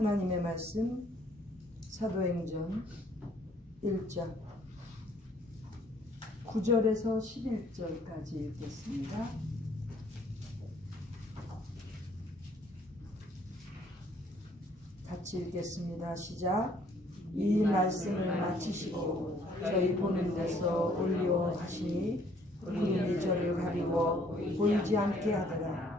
하나님의 말씀 사도행전 1장 9절에서 11절까지 읽겠습니다. 같이 읽겠습니다. 시작. 이 말씀을 마치시고 저희 보는 데서 올리오 하시니 군인이 저를 가리고 보이지 않게 하더라.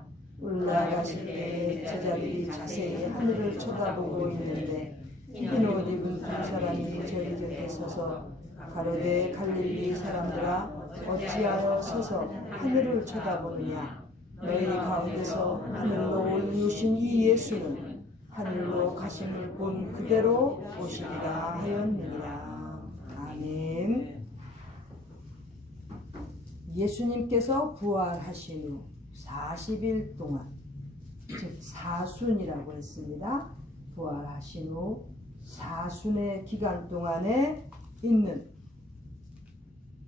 올라가실 때에 제자들이 자세히 하늘을 쳐다보고 있는데 흰 옷 입은 두 사람이 저희 곁에 서서 가로되 갈릴리 사람들아 어찌하여 서서 하늘을 쳐다보느냐. 너희 가운데서 하늘로 올리우신 이 예수는 하늘로 가심을 본 그대로 오시리라 하였느니라. 아멘. 예수님께서 부활하신 후 40일 동안, 즉 사순이라고 했습니다. 부활하신 후 사순의 기간 동안에 있는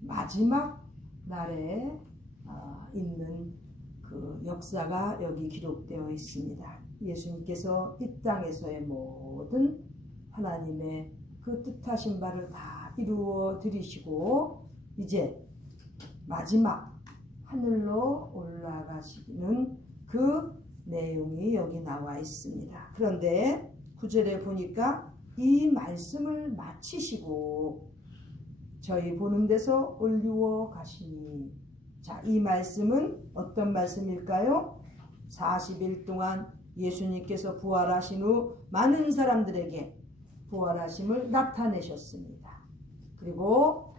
마지막 날에 있는 그 역사가 여기 기록되어 있습니다. 예수님께서 이 땅에서의 모든 하나님의 그 뜻하신 바를 다 이루어 드리시고 이제 마지막 하늘로 올라가시는 그 내용이 여기 나와 있습니다. 그런데 9절에 보니까 이 말씀을 마치시고 저희 보는 데서 올리워 가시니, 자, 이 말씀은 어떤 말씀일까요? 40일 동안 예수님께서 부활하신 후 많은 사람들에게 부활하심을 나타내셨습니다. 그리고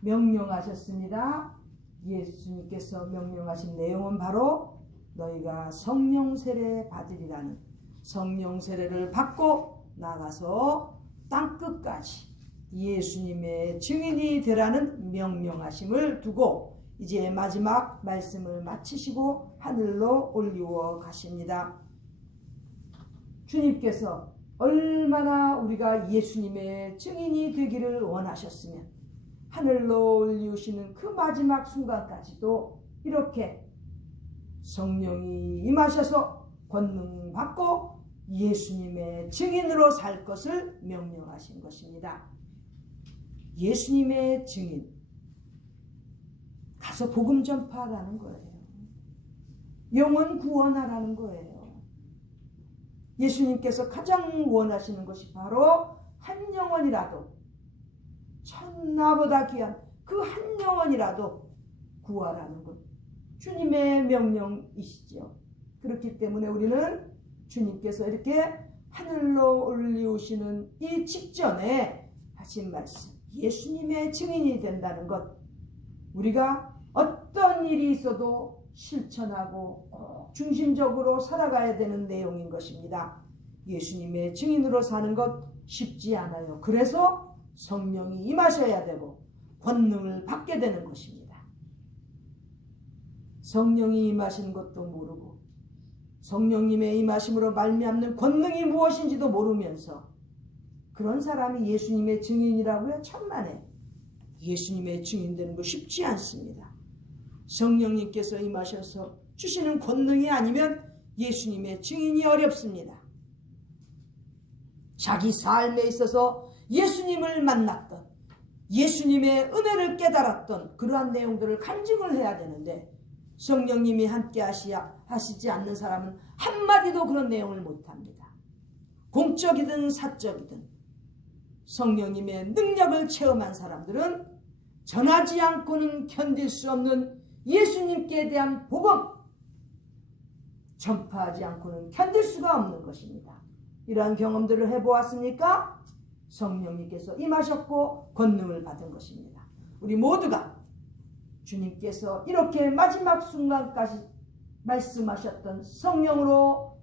명령하셨습니다. 예수님께서 명령하신 내용은 바로 너희가 성령 세례 받으리라는, 성령 세례를 받고 나가서 땅끝까지 예수님의 증인이 되라는 명령하심을 두고 이제 마지막 말씀을 마치시고 하늘로 올리워 가십니다. 주님께서 얼마나 우리가 예수님의 증인이 되기를 원하셨으면 하늘로 올리우시는 그 마지막 순간까지도 이렇게 성령이 임하셔서 권능 받고 예수님의 증인으로 살 것을 명령하신 것입니다. 예수님의 증인, 가서 복음 전파하라는 거예요. 영혼 구원하라는 거예요. 예수님께서 가장 원하시는 것이 바로 한 영혼이라도, 천나보다 귀한 그 한 영혼이라도 구하라는 것, 주님의 명령이시죠. 그렇기 때문에 우리는 주님께서 이렇게 하늘로 올리우시는 이 직전에 하신 말씀, 예수님의 증인이 된다는 것, 우리가 어떤 일이 있어도 실천하고 꼭 중심적으로 살아가야 되는 내용인 것입니다. 예수님의 증인으로 사는 것 쉽지 않아요. 그래서 성령이 임하셔야 되고 권능을 받게 되는 것입니다. 성령이 임하시는 것도 모르고 성령님의 임하심으로 말미암는 권능이 무엇인지도 모르면서 그런 사람이 예수님의 증인이라고요? 천만에. 예수님의 증인 되는 거 쉽지 않습니다. 성령님께서 임하셔서 주시는 권능이 아니면 예수님의 증인이 어렵습니다. 자기 삶에 있어서 예수님을 만났던, 예수님의 은혜를 깨달았던 그러한 내용들을 간증을 해야 되는데 성령님이 함께 하시지 않는 사람은 한마디도 그런 내용을 못합니다. 공적이든 사적이든 성령님의 능력을 체험한 사람들은 전하지 않고는 견딜 수 없는 예수님께 대한 복음, 전파하지 않고는 견딜 수가 없는 것입니다. 이러한 경험들을 해보았습니까? 성령님께서 임하셨고 권능을 받은 것입니다. 우리 모두가 주님께서 이렇게 마지막 순간까지 말씀하셨던 성령으로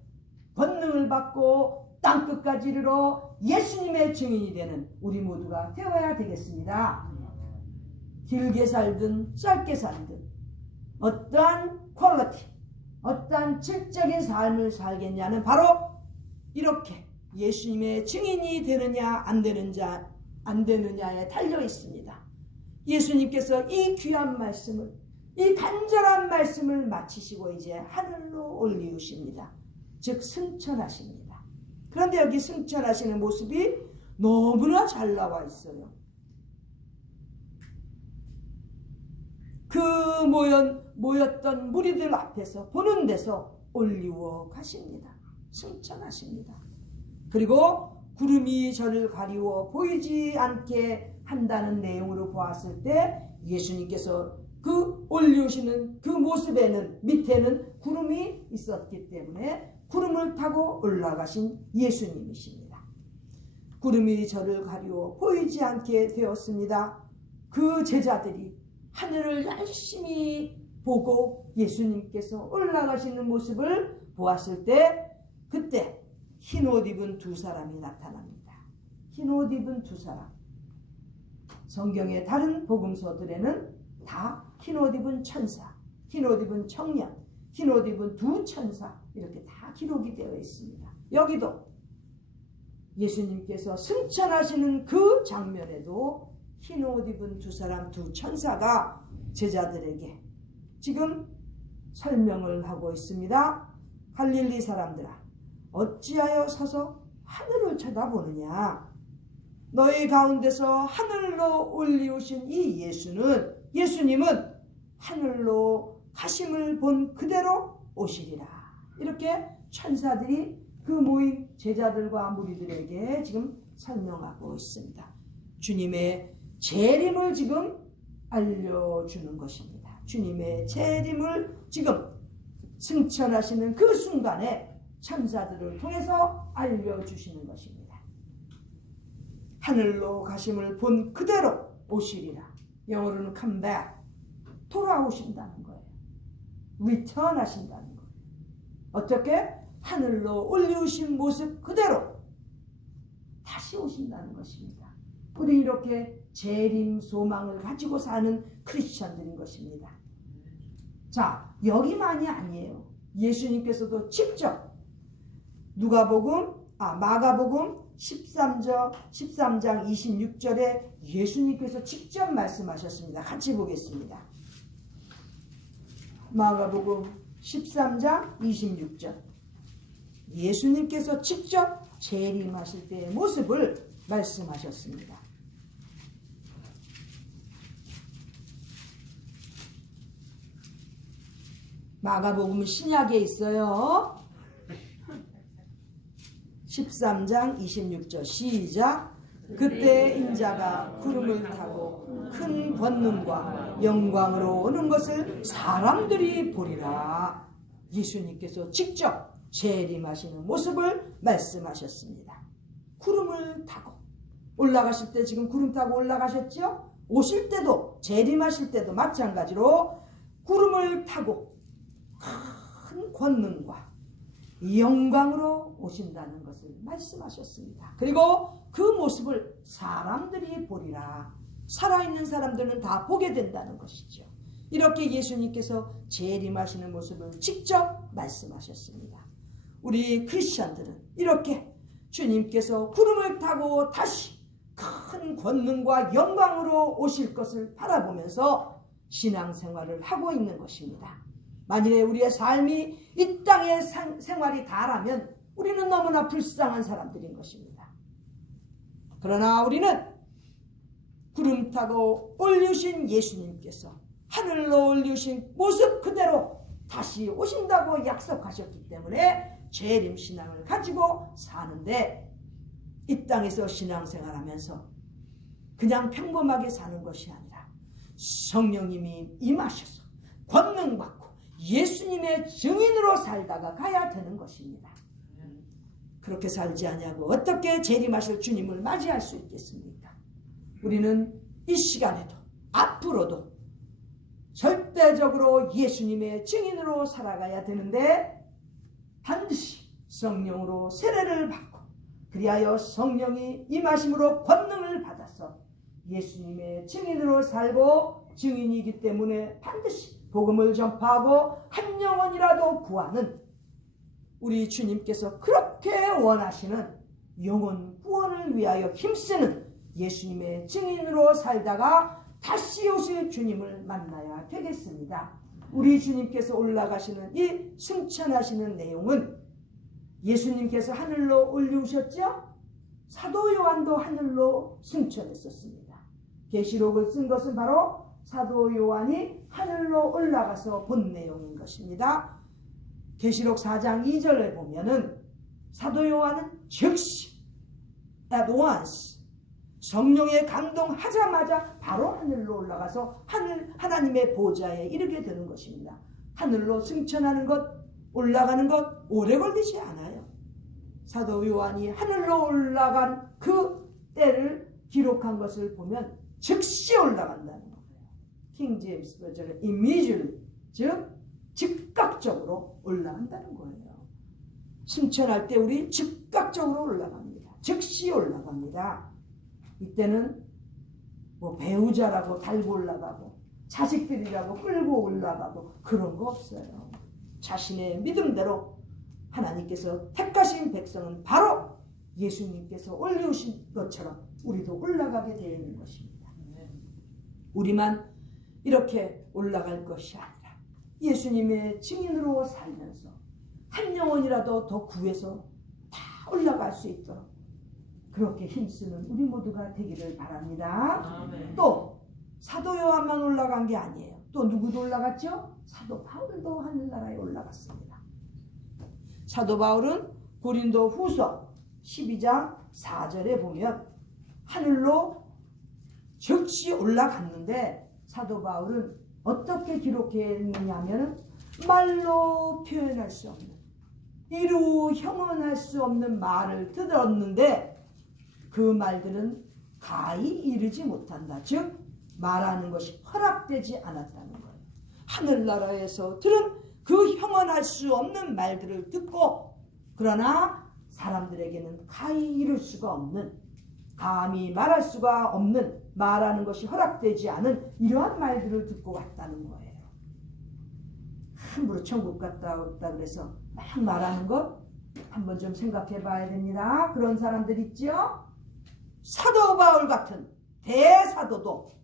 권능을 받고 땅끝까지 이르러 예수님의 증인이 되는 우리 모두가 되어야 되겠습니다. 길게 살든 짧게 살든 어떠한 퀄리티, 어떠한 질적인 삶을 살겠냐는 바로 이렇게 예수님의 증인이 되느냐 안 되느냐에 달려 있습니다. 예수님께서 이 귀한 말씀을, 이 간절한 말씀을 마치시고 이제 하늘로 올리우십니다. 즉 승천하십니다. 그런데 여기 승천하시는 모습이 너무나 잘 나와 있어요. 그 모였던 무리들 앞에서 보는 데서 올리워 가십니다. 승천하십니다. 그리고 구름이 저를 가리워 보이지 않게 한다는 내용으로 보았을 때 예수님께서 그 올리우시는 그 모습에는 밑에는 구름이 있었기 때문에 구름을 타고 올라가신 예수님이십니다. 구름이 저를 가리워 보이지 않게 되었습니다. 그 제자들이 하늘을 열심히 보고 예수님께서 올라가시는 모습을 보았을 때 그때 흰 옷 입은 두 사람이 나타납니다. 흰 옷 입은 두 사람. 성경의 다른 복음서들에는 다 흰 옷 입은 천사, 흰 옷 입은 청년, 흰 옷 입은 두 천사 이렇게 다 기록이 되어 있습니다. 여기도 예수님께서 승천하시는 그 장면에도 흰 옷 입은 두 사람, 두 천사가 제자들에게 지금 설명을 하고 있습니다. 갈릴리 사람들아, 어찌하여 서서 하늘을 쳐다보느냐? 너희 가운데서 하늘로 올리우신 이 예수님은 하늘로 가심을 본 그대로 오시리라. 이렇게 천사들이 그 모인 제자들과 무리들에게 지금 설명하고 있습니다. 주님의 재림을 지금 알려주는 것입니다. 주님의 재림을 지금 승천하시는 그 순간에 천사들을 통해서 알려주시는 것입니다. 하늘로 가심을 본 그대로 오시리라. 영어로는 come back, 돌아오신다는 거예요. return 하신다는 거예요. 어떻게? 하늘로 올리우신 모습 그대로 다시 오신다는 것입니다. 우리 이렇게 재림 소망을 가지고 사는 크리스천들인 것입니다. 자, 여기만이 아니에요. 예수님께서도 직접 마가복음 13장 26절에 예수님께서 직접 말씀하셨습니다. 같이 보겠습니다. 마가복음 13장 26절. 예수님께서 직접 재림하실 때의 모습을 말씀하셨습니다. 마가복음은 신약에 있어요. 13장 26절 시작. 그때 인자가 구름을 타고 큰 권능과 영광으로 오는 것을 사람들이 보리라. 예수님께서 직접 재림하시는 모습을 말씀하셨습니다. 구름을 타고 올라가실 때 지금 구름 타고 올라가셨죠? 오실 때도 재림하실 때도 마찬가지로 구름을 타고 큰 권능과 영광으로 오신다는 것을 말씀하셨습니다. 그리고 그 모습을 사람들이 보리라. 살아있는 사람들은 다 보게 된다는 것이죠. 이렇게 예수님께서 재림하시는 모습을 직접 말씀하셨습니다. 우리 크리스천들은 이렇게 주님께서 구름을 타고 다시 큰 권능과 영광으로 오실 것을 바라보면서 신앙생활을 하고 있는 것입니다. 만일에 우리의 삶이 이 땅의 생활이 다라면 우리는 너무나 불쌍한 사람들인 것입니다. 그러나 우리는 구름 타고 올리우신 예수님께서 하늘로 올리우신 모습 그대로 다시 오신다고 약속하셨기 때문에 재림 신앙을 가지고 사는데, 이 땅에서 신앙생활하면서 그냥 평범하게 사는 것이 아니라 성령님이 임하셔서 권능받고 예수님의 증인으로 살다가 가야 되는 것입니다. 그렇게 살지 않냐고 어떻게 재림하실 주님을 맞이할 수 있겠습니까? 우리는 이 시간에도 앞으로도 절대적으로 예수님의 증인으로 살아가야 되는데, 반드시 성령으로 세례를 받고 그리하여 성령이 임하심으로 권능을 받아서 예수님의 증인으로 살고, 증인이기 때문에 반드시 복음을 전파하고 한 영혼이라도 구하는 우리 주님께서 그렇게 원하시는 영혼 구원을 위하여 힘쓰는 예수님의 증인으로 살다가 다시 오실 주님을 만나야 되겠습니다. 우리 주님께서 올라가시는 이 승천하시는 내용은 예수님께서 하늘로 올리우셨죠? 사도 요한도 하늘로 승천했었습니다. 계시록을 쓴 것은 바로 사도 요한이 하늘로 올라가서 본 내용인 것입니다. 계시록 4장 2절에 보면은 사도 요한은 즉시 at once 성령에 감동하자마자 바로 하늘로 올라가서 하나님의 보좌에 이르게 되는 것입니다. 하늘로 승천하는 것, 올라가는 것 오래 걸리지 않아요. 사도 요한이 하늘로 올라간 그 때를 기록한 것을 보면 즉시 올라간다는 거예요. 킹 제임스 버전은 immediately, 즉 즉각적으로 올라간다는 거예요. 승천할 때 우리 즉각적으로 올라갑니다. 즉시 올라갑니다. 이때는 뭐 배우자라고 달고 올라가고 자식들이라고 끌고 올라가고 그런 거 없어요. 자신의 믿음대로 하나님께서 택하신 백성은 바로 예수님께서 올려오신 것처럼 우리도 올라가게 되어 있는 것입니다. 우리만 이렇게 올라갈 것이 아니라 예수님의 증인으로 살면서 한 영혼이라도 더 구해서 다 올라갈 수 있도록 그렇게 힘쓰는 우리 모두가 되기를 바랍니다. 아멘. 또 사도 요한만 올라간 게 아니에요. 또 누구도 올라갔죠? 사도 바울도 하늘나라에 올라갔습니다. 사도 바울은 고린도 후서 12장 4절에 보면 하늘로 즉시 올라갔는데 사도 바울은 어떻게 기록했느냐 하면 말로 표현할 수 없는 이루 형언할 수 없는 말을 들었는데 그 말들은 가히 이르지 못한다. 즉 말하는 것이 허락되지 않았다는 거예요. 하늘나라에서 들은 그 형언할 수 없는 말들을 듣고 그러나 사람들에게는 가히 이룰 수가 없는 감히 말할 수가 없는 말하는 것이 허락되지 않은 이러한 말들을 듣고 왔다는 거예요. 함부로 천국 갔다 왔다 그래서 막 말하는 것 한번 좀 생각해 봐야 됩니다. 그런 사람들 있죠? 사도 바울 같은 대사도도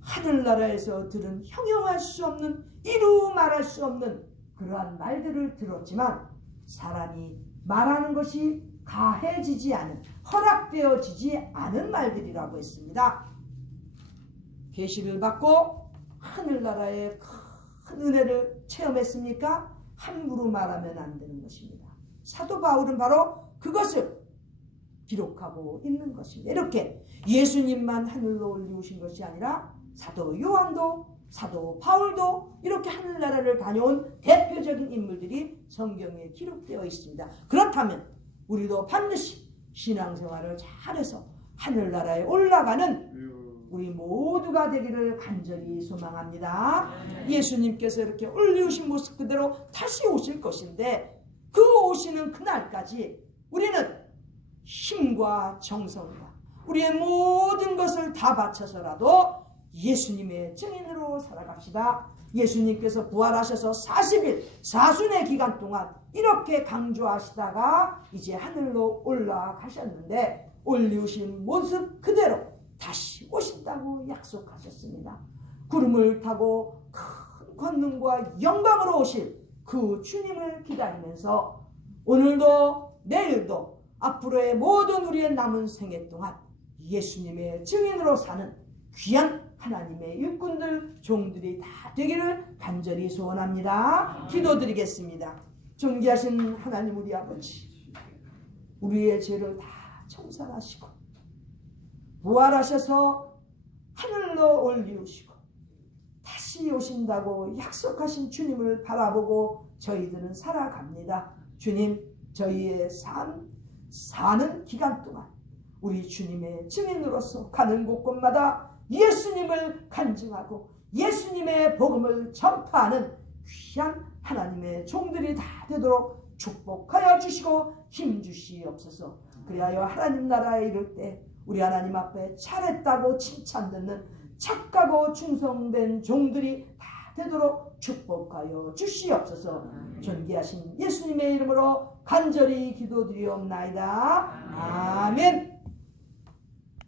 하늘나라에서 들은 형용할 수 없는 이루 말할 수 없는 그러한 말들을 들었지만 사람이 말하는 것이 가해지지 않은 허락되어지지 않은 말들이라고 했습니다. 계시를 받고 하늘나라의 큰 은혜를 체험했습니까? 함부로 말하면 안 되는 것입니다. 사도 바울은 바로 그것을 기록하고 있는 것입니다. 이렇게 예수님만 하늘로 올리우신 것이 아니라 사도 요한도 사도 바울도 이렇게 하늘나라를 다녀온 대표적인 인물들이 성경에 기록되어 있습니다. 그렇다면 우리도 반드시 신앙생활을 잘해서 하늘나라에 올라가는 우리 모두가 되기를 간절히 소망합니다. 예수님께서 이렇게 올리우신 모습 그대로 다시 오실 것인데 그 오시는 그날까지 우리는 힘과 정성과 우리의 모든 것을 다 바쳐서라도 예수님의 증인으로 살아갑시다. 예수님께서 부활하셔서 40일 사순의 기간 동안 이렇게 강조하시다가 이제 하늘로 올라가셨는데 올리우신 모습 그대로 다시 오신다고 약속하셨습니다. 구름을 타고 큰 권능과 영광으로 오실 그 주님을 기다리면서 오늘도 내일도 앞으로의 모든 우리의 남은 생애 동안 예수님의 증인으로 사는 귀한 하나님의 일꾼들 종들이 다 되기를 간절히 소원합니다. 기도드리겠습니다. 존귀하신 하나님 우리 아버지, 우리의 죄를 다 청산하시고 부활하셔서 하늘로 올리우시고 다시 오신다고 약속하신 주님을 바라보고 저희들은 살아갑니다. 주님, 저희의 사는 기간 동안 우리 주님의 증인으로서 가는 곳곳마다 예수님을 간증하고 예수님의 복음을 전파하는 귀한 하나님의 종들이 다 되도록 축복하여 주시고 힘주시옵소서. 그리하여 하나님 나라에 이를 때 우리 하나님 앞에 잘했다고 칭찬 듣는 착하고 충성된 종들이 다 되도록 축복하여 주시옵소서. 존귀하신 예수님의 이름으로 간절히 기도드리옵나이다. 아멘.